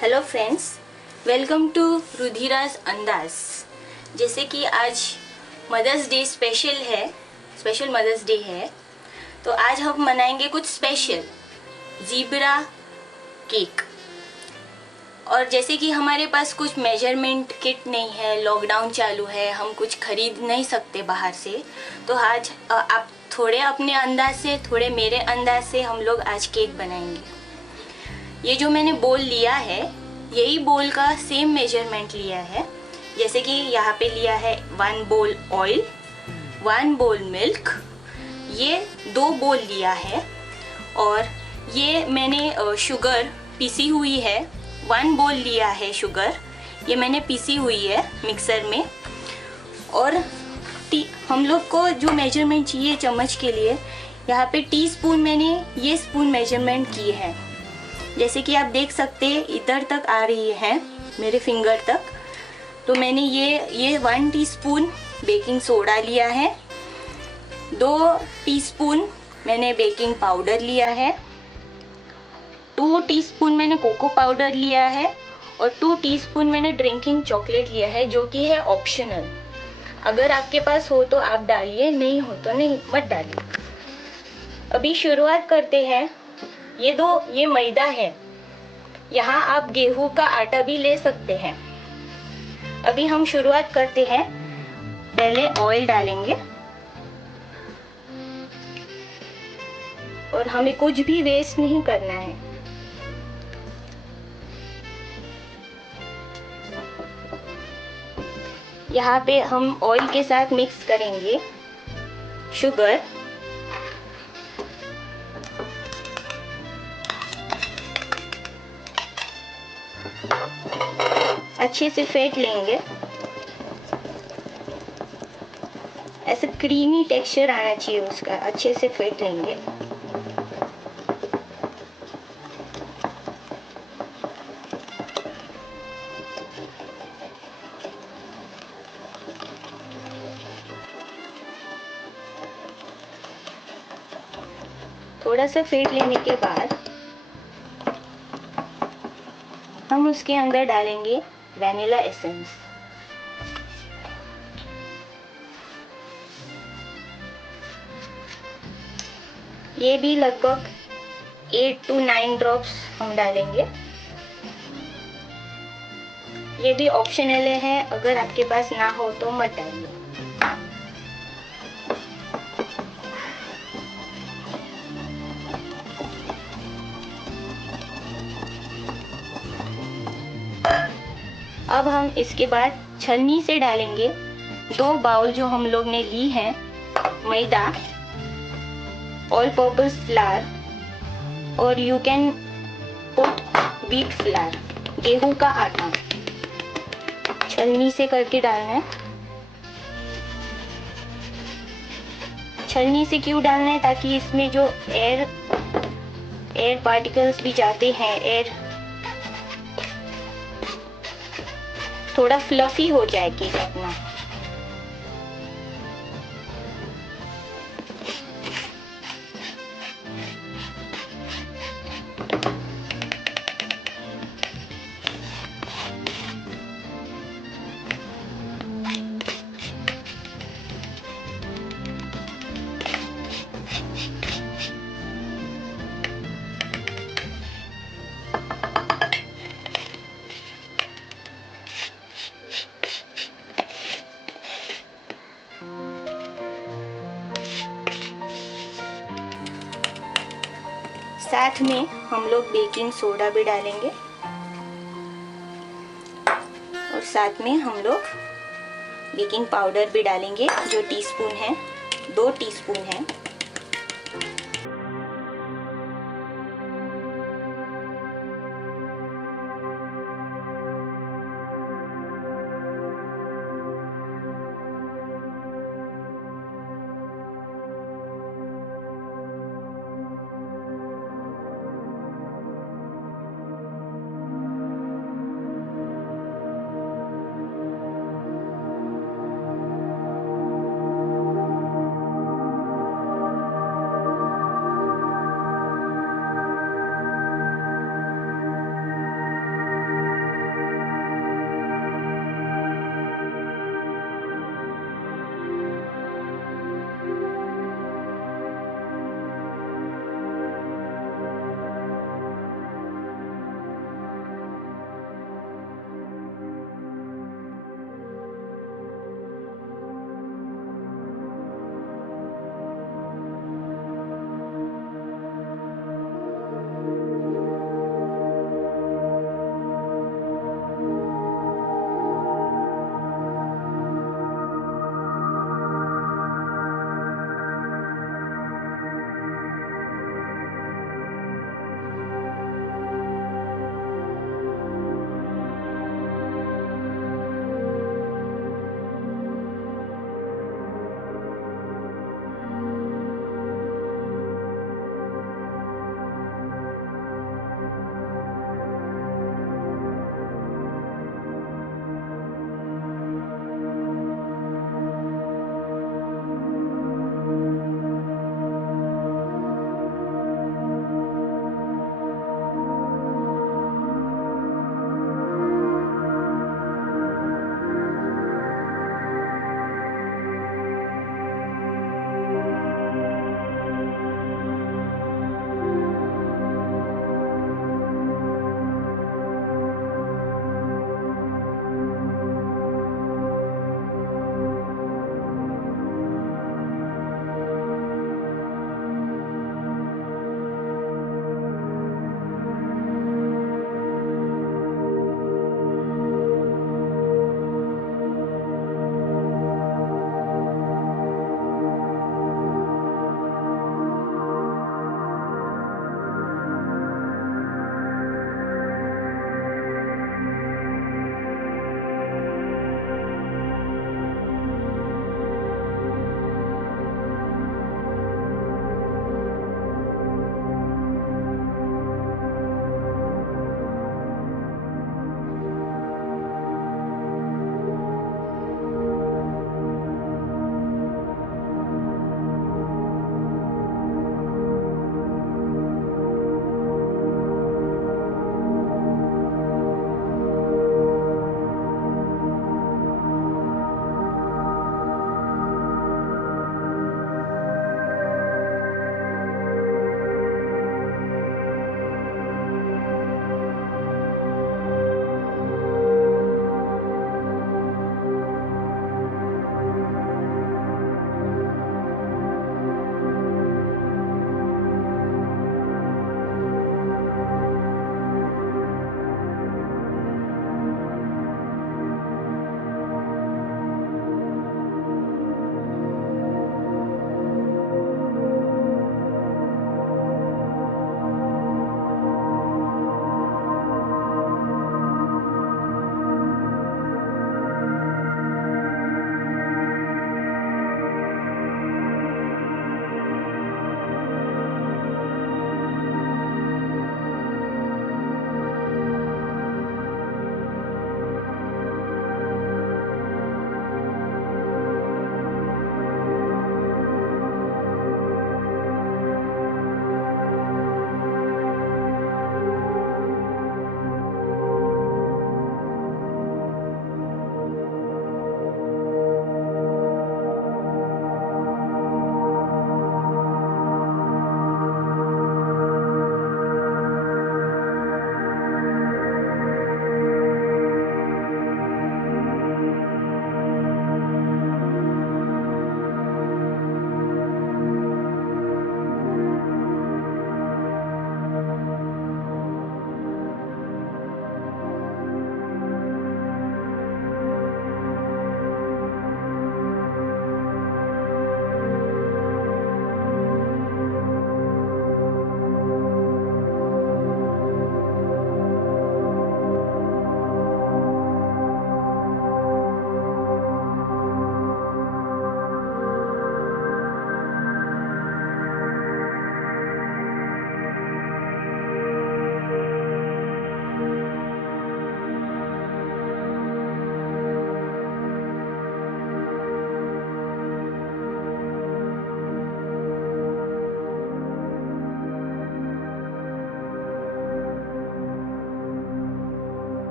Hello friends, welcome to Rudhiraj Andaz. जैसे कि आज mother's day special mother's day है, तो आज हम मनाएंगे कुछ स्पेशल ज़ीब्रा केक। और जैसे कि हमारे पास कुछ मेजरमेंट किट नहीं है, लॉकडाउन चालू है, हम कुछ खरीद नहीं सकते बाहर से, तो आज आप थोड़े अपने अंदाज से, थोड़े मेरे अंदाज से हम लोग आज केक बनाएंगे। ये जो मैंने बोल लिया है, यही बोल का सेम मेजरमेंट लिया है। जैसे कि यहाँ पे लिया है 1 बोल ऑयल, 1 बोल मिल्क, ये 2 बोल लिया है। और ये मैंने शुगर पीसी हुई है, 1 बोल लिया है शुगर, ये मैंने पीसी हुई है मिक्सर में। और हम लोग को जो मेजरमेंट चाहिए चम्मच के लिए, यहाँ पे टीस्पून मैंने ये स्पून मेजरमेंट की है। जैसे कि आप देख सकते हैं इधर तक आ रही है मेरे फिंगर तक। तो मैंने ये 1 टीस्पून बेकिंग सोडा लिया है, 2 टीस्पून मैंने बेकिंग पाउडर लिया है, 2 टीस्पून मैंने कोको पाउडर लिया है, और 2 टीस्पून मैंने ड्रिंकिंग चॉकलेट लिया है, जो कि है ऑप्शनल। अगर आपके पास हो तो आप डालिए, नहीं हो तो नहीं, मत डालिए। अभी शुरुआत करते हैं। ये मैदा है, यहाँ आप गेहूं का आटा भी ले सकते हैं। अभी हम शुरुआत करते हैं। पहले ऑयल डालेंगे और हमें कुछ भी वेस्ट नहीं करना है। यहाँ पे हम ऑयल के साथ मिक्स करेंगे शुगर, अच्छे से फेंट लेंगे। ऐसे क्रीमी टेक्सचर आना चाहिए उसका, अच्छे से फेंट लेंगे। थोड़ा सा फेंट लेने के बाद हम उसके अंदर डालेंगे वैनिला एसेंस। ये भी लगभग 8 to 9 ड्रॉप्स हम डालेंगे। ये भी ऑप्शनल है, अगर आपके पास ना हो तो मत डालिए। अब हम इसके बाद छलनी से डालेंगे 2 बाउल जो हम लोग ने ली है मैदा, ऑल पर्पस फ्लावर, और you can put wheat flour, गेहूं का आटा। छलनी से करके डालना है। छलनी से क्यों डालना है? ताकि इसमें जो एयर पार्टिकल्स भी जाते हैं, एयर थोड़ा फ्लफी हो जाए केक अपना। साथ में हम लोग बेकिंग सोडा भी डालेंगे, और साथ में हम लोग बेकिंग पाउडर भी डालेंगे, जो टीस्पून है, 2 टीस्पून है।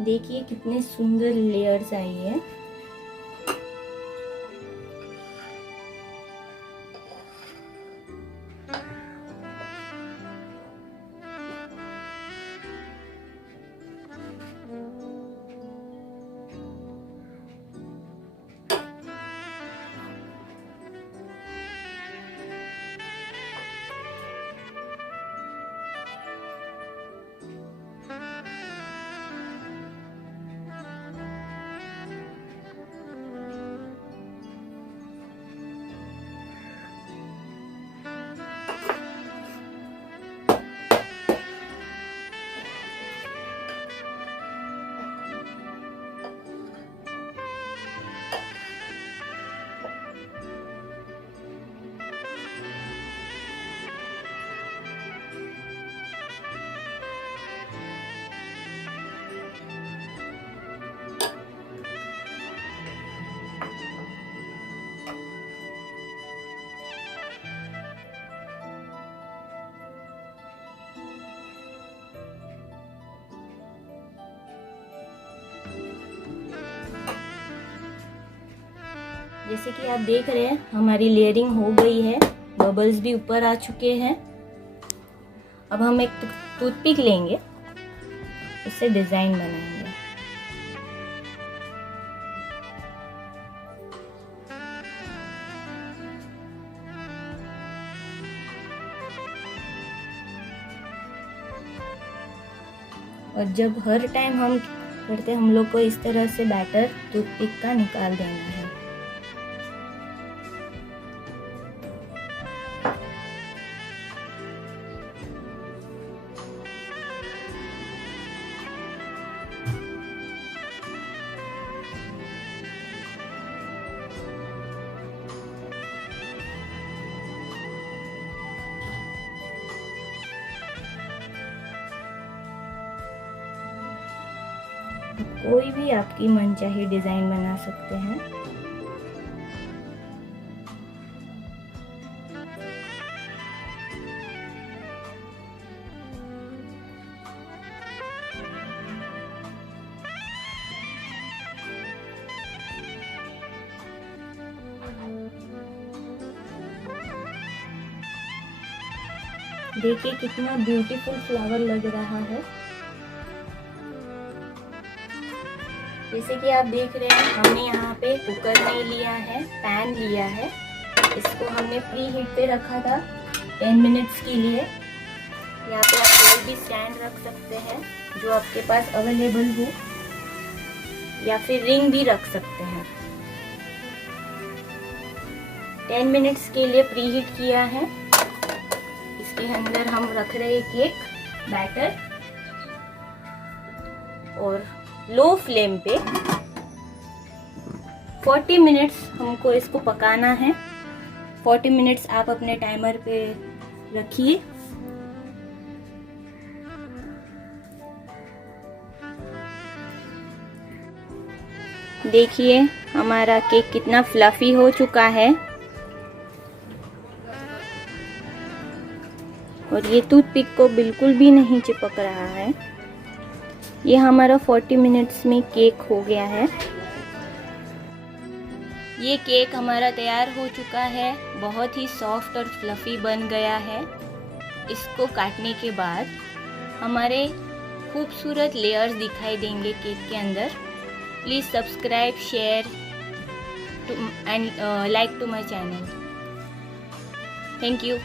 देखिए कितने सुंदर लेयर्स आई है। जैसे कि आप देख रहे हैं हमारी लेयरिंग हो गई है, बबल्स भी ऊपर आ चुके हैं। अब हम एक टूथपिक लेंगे, उससे डिजाइन बनाएंगे। और जब हर टाइम हम करते हैं, हम लोग को इस तरह से बैटर टूथपिक का निकाल देना है। कोई भी आपकी मनचाही डिजाइन बना सकते हैं। देखिए कितना ब्यूटीफुल फ्लावर लग रहा है। जैसे कि आप देख रहे हैं, हमने यहाँ पे कुकर नहीं लिया है, पैन लिया है। इसको हमने प्री हीट पे रखा था 10 मिनट्स के लिए। यहाँ पे आप कोई भी स्टैंड रख सकते हैं जो आपके पास अवेलेबल हो, या फिर रिंग भी रख सकते हैं। 10 मिनट्स के लिए प्री हीट किया है। इसके अंदर हम रख रहे हैं केक बैटर, और लो फ्लेम पे 40 मिनट्स हमको इसको पकाना है। 40 मिनट्स आप अपने टाइमर पे रखिए। देखिए हमारा केक कितना फ्लफी हो चुका है, और ये टूथपिक को बिल्कुल भी नहीं चिपक रहा है। ये हमारा 40 मिनट्स में केक हो गया है। ये केक हमारा तैयार हो चुका है, बहुत ही सॉफ्ट और फ्लफी बन गया है। इसको काटने के बाद हमारे खूबसूरत लेयर्स दिखाई देंगे केक के अंदर। Please subscribe, share and like to my channel. Thank you.